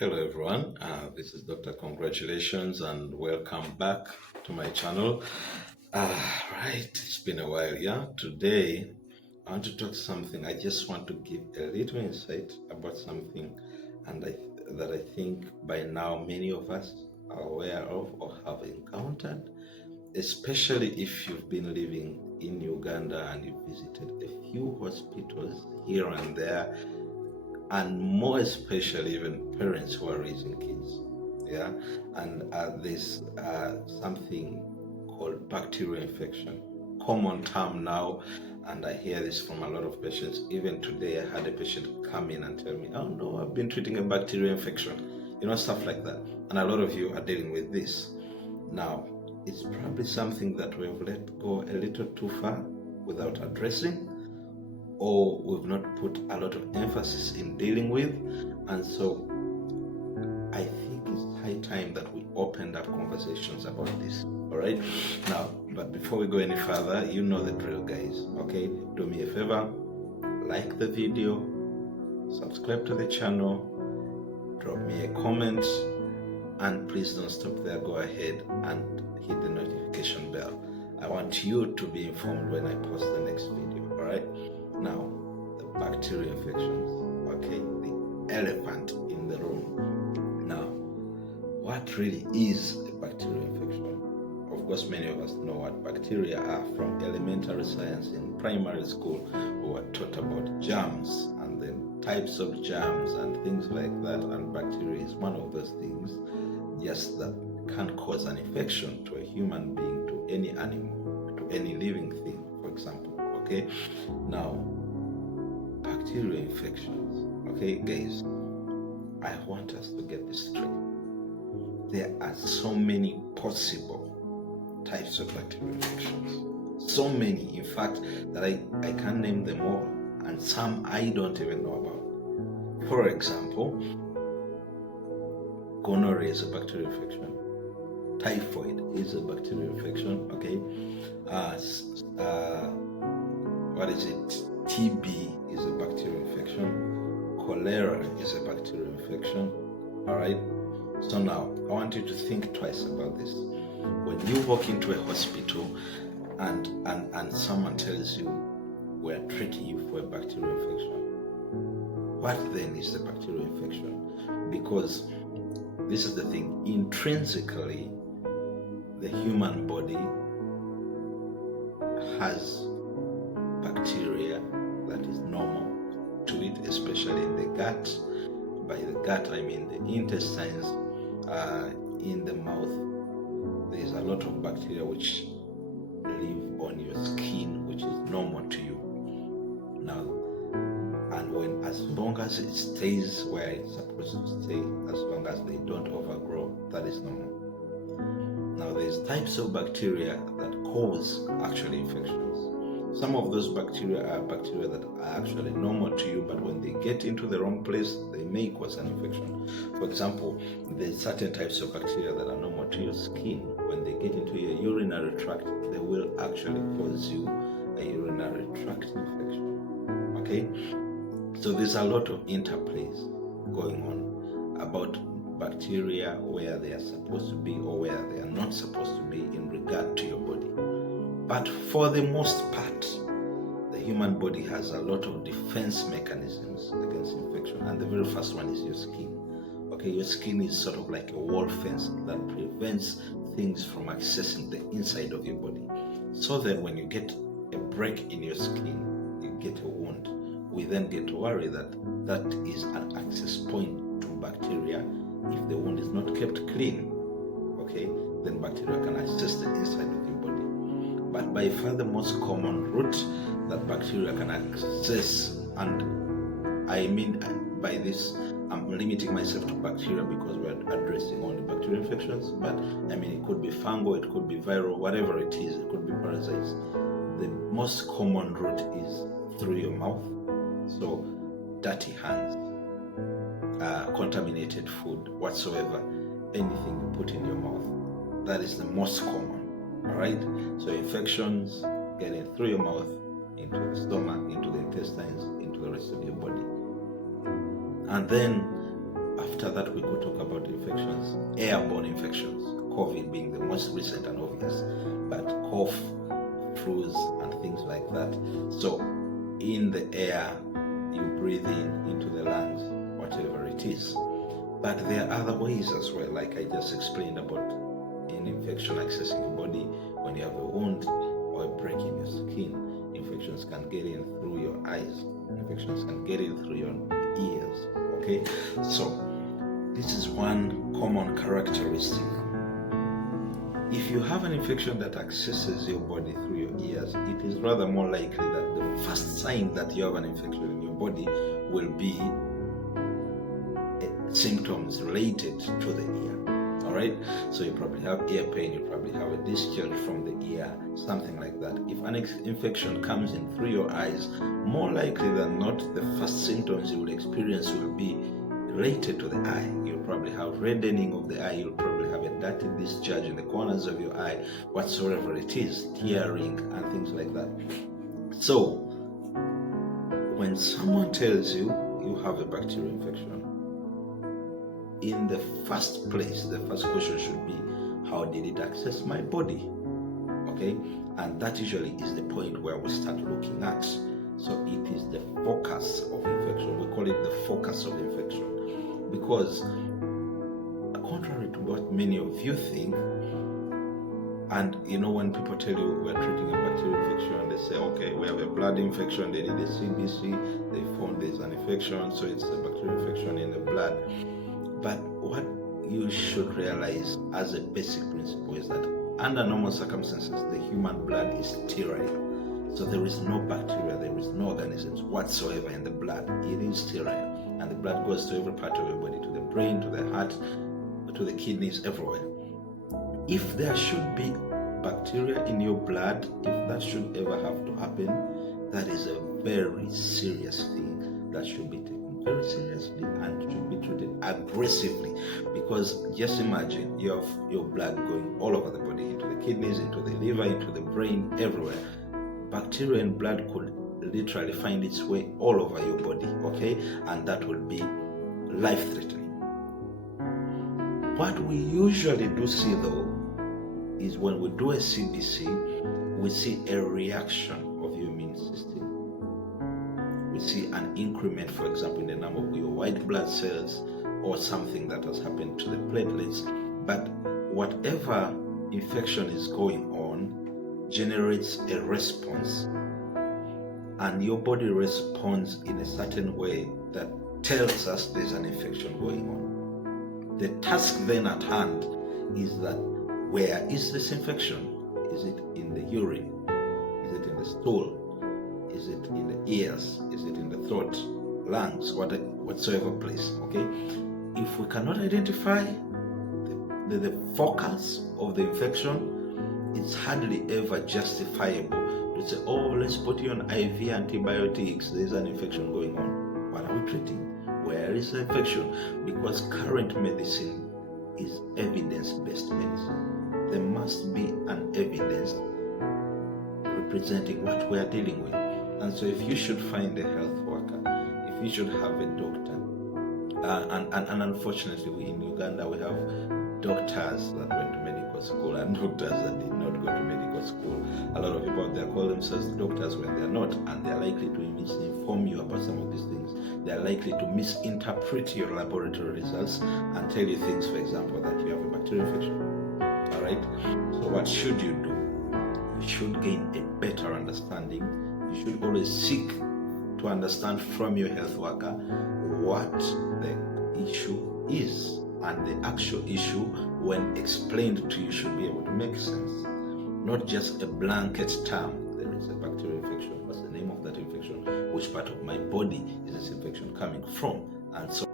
Hello everyone, this is Dr. Congratulations and welcome back to my channel. Right, it's been a while, yeah? Today, I want to talk something. I just want to give a little insight about something that I think by now many of us are aware of or have encountered, especially if you've been living in Uganda and you've visited a few hospitals here and there, and more especially even parents who are raising kids. Yeah, and there's something called bacterial infection, common term now, and I hear this from a lot of patients. Even today, I had a patient come in and tell me, "Oh no, I've been treating a bacterial infection," stuff like that. And a lot of you are dealing with this now. It's probably something that we've let go a little too far without addressing, or we've not put a lot of emphasis in dealing with. And so I think it's high time that we opened up conversations about this. All right, now, but before we go any further, you know the drill, guys. Okay, do me a favor, like the video, subscribe to the channel, drop me a comment, and please don't stop there. Go ahead and hit the notification bell. I want you to be informed when I post the next video. All right, now, the bacterial infections, okay, the elephant in the room. Now, what really is a bacterial infection? Of course, many of us know what bacteria are from elementary science in primary school. We were taught about germs and then types of germs and things like that, and bacteria is one of those things just that can cause an infection to a human being, to any animal, to any living thing, for example. Okay, now, bacterial infections. Okay, guys, I want us to get this straight. There are so many possible types of bacterial infections. So many, in fact, that I can't name them all, and some I don't even know about. For example, gonorrhea is a bacterial infection. Typhoid is a bacterial infection. Okay, what is it? TB is a bacterial infection. Cholera is a bacterial infection. All right. So now I want you to think twice about this. When you walk into a hospital and someone tells you we're treating you for a bacterial infection, what then is the bacterial infection? Because this is the thing, intrinsically, the human body has bacteria that is normal to it, especially in the gut. By the gut, I mean the intestines, in the mouth. There's a lot of bacteria which live on your skin, which is normal to you. Now, and as long as it stays where it's supposed to stay, as long as they don't overgrow, that is normal. Now, there's types of bacteria that cause actually infections. Some of those bacteria are bacteria that are actually normal to you, but when they get into the wrong place, they may cause an infection. For example, there's certain types of bacteria that are normal to your skin. When they get into your urinary tract, they will actually cause you a urinary tract infection. Okay? So there's a lot of interplays going on about bacteria, where they are supposed to be or where they are not supposed to be in regard to your body. But for the most part, the human body has a lot of defense mechanisms against infection, and the very first one is your skin. Okay, your skin is sort of like a wall fence that prevents things from accessing the inside of your body. So that when you get a break in your skin, you get a wound, we then get to worry that that is an access point to bacteria. If the wound is not kept clean, okay, then bacteria can access the inside of your body. But by far the most common route that bacteria can access, and I mean by this, I'm limiting myself to bacteria because we're addressing only bacterial infections, but I mean it could be fungal, it could be viral, whatever it is, it could be parasites. The most common route is through your mouth. So dirty hands, contaminated food, whatsoever, anything you put in your mouth, that is the most common. All right, so infections getting through your mouth, into the stomach, into the intestines, into the rest of your body. And then After that, we could talk about infections, airborne infections, COVID being the most recent and obvious, but cough, flus, and things like that. So in the air, you breathe into the lungs, whatever it is. But there are other ways as well, like I just explained about an infection accessing your body when you have a wound or a break in your skin. Infections can get in through your eyes. Infections can get in through your ears. Okay, so this is one common characteristic. If you have an infection that accesses your body through your ears, it is rather more likely that the first sign that you have an infection in your body will be symptoms related to the ear. All right, so you probably have ear pain, you probably have a discharge from the ear, something like that. If an infection comes in through your eyes, more likely than not, the first symptoms you will experience will be related to the eye. You'll probably have reddening of the eye, you'll probably have a dirty discharge in the corners of your eye, whatsoever it is, tearing and things like that. So when someone tells you you have a bacterial infection, in the first place, the first question should be, how did it access my body? Okay, and that usually is the point where we start looking at. So it is the focus of infection. We call it the focus of infection because, contrary to what many of you think, and when people tell you we're treating a bacterial infection, they say, okay, we have a blood infection, they did a CBC, they found there's an infection, so it's a bacterial infection in the blood. But what you should realize as a basic principle is that under normal circumstances, the human blood is sterile. So there is no bacteria, there is no organisms whatsoever in the blood. It is sterile. And the blood goes to every part of your body, to the brain, to the heart, to the kidneys, everywhere. If there should be bacteria in your blood, if that should ever have to happen, that is a very serious thing that should be taken very seriously and should be treated aggressively. Because just imagine you have your blood going all over the body, into the kidneys, into the liver, into the brain, everywhere. Bacteria in blood could literally find its way all over your body, okay? And that would be life-threatening. What we usually do see though is when we do a CBC, we see a reaction of your immune system. We see an increment, for example, in the number of your white blood cells or something that has happened to the platelets. But whatever infection is going on generates a response, and your body responds in a certain way that tells us there's an infection going on. The task then at hand is that, where is this infection? Is it in the urine? Is it in the stool? Is it in the ears? Is it in the throat, lungs, whatsoever place, okay? If we cannot identify the focus of the infection, it's hardly ever justifiable to say, oh, let's put you on IV antibiotics, there's an infection going on. What are we treating? Where is the infection? Because current medicine is evidence-based medicine. There must be an evidence representing what we are dealing with. And so if you should find a health worker, if you should have a doctor, and unfortunately in Uganda we have doctors that went to medical school and doctors that did not go to medical school. A lot of people out there call themselves doctors when they're not, and they're likely to misinform you about some of these things. They're likely to misinterpret your laboratory results and tell you things, for example, that you have a bacterial infection. All right? So what should you do? You should gain a better understanding. You should always seek to understand from your health worker what the issue is, and the actual issue, when explained to you, should be able to make sense. Not just a blanket term. There is a bacterial infection. What's the name of that infection? Which part of my body is this infection coming from? And so